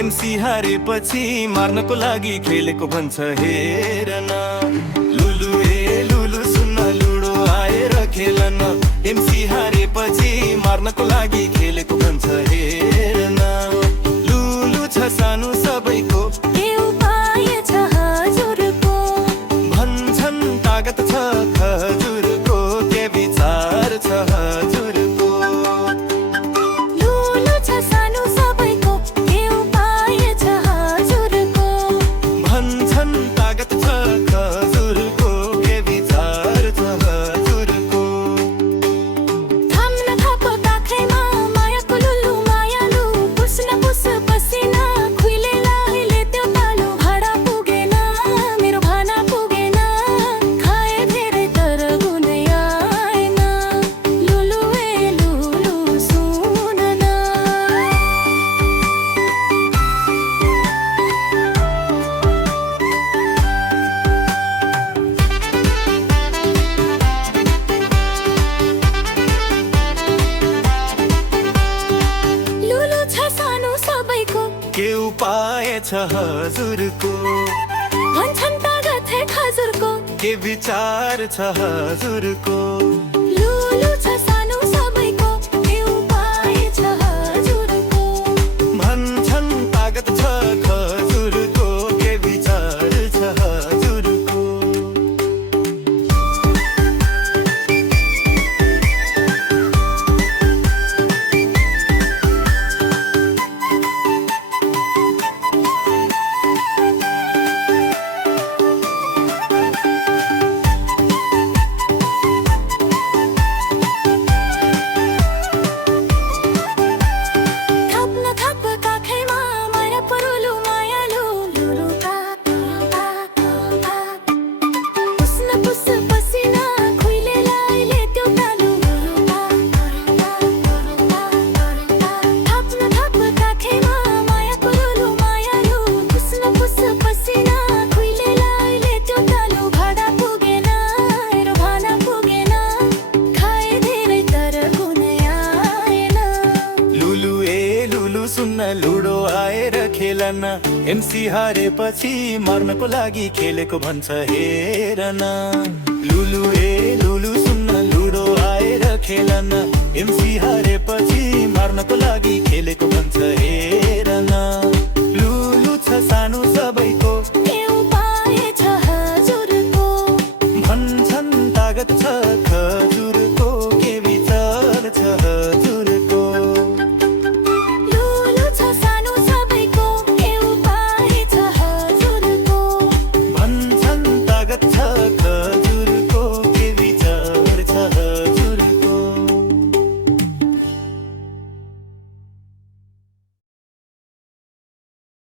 MC हारेपछि मार्नको लागि खेलेको भन्छ हेर न। लुलु ए लुलु सुन्न लुडो आएर खेल न। एमसी हारेपछि मार्नको लागि खेलेको भन्छ हेर न। लुलु छ सानो सबैको के उपाय छ हजुरको? भन्छन् तागत छ खजुरको, के विचार छ हजुरको? लुलु छ सानो सबैको के उपाय छ हजुरको? भन्छन् तागत छ खजुरको, के विचार छ हजुरको? थाम्न थप काखैमा मायाको लुलु मायालु, पुस्न पुस पसिना खुइलेला अहिले त्यो तालु। भाडा पुगेन मेरो भाना पुगेन, खाए धेरै तर गुनै आएन। लुलु ए लुलु सुन न। लुलु छ सानो सबैको के उपाय छ हजुरको? भन्छन् तागत है खजुरको, के विचार छ हजुरको? लुलु छ सानो सबैको के उपाय छ हजुरको? भन्छन् तागत छ खजुरको, के विचार छ हजुरको? थाप्न थप काखैमा माया परुलु मायालु, लुलु का पुस्न पुस पसिना खुइलेला अहिले त्यो तालु। थाप्न थप काखैमा माया परुलु मायालु, पुस्न पुस पसिना खुइलेला अहिले त्यो तालु। भाडा पुगेन मेरो भाना पुगेन, खाए धेरै तर गुनै आएन। लुलु ए लुलु सुन्न लुडो आएर खेल न। एमसी हारेपछि मार्नको लागि खेलेको भन्छ हेर न। लुलु ए लुलु सुन्न लुडो आएर खेल न। एमसी हारेपछि मार्नको लागि खेलेको भन्छ हेर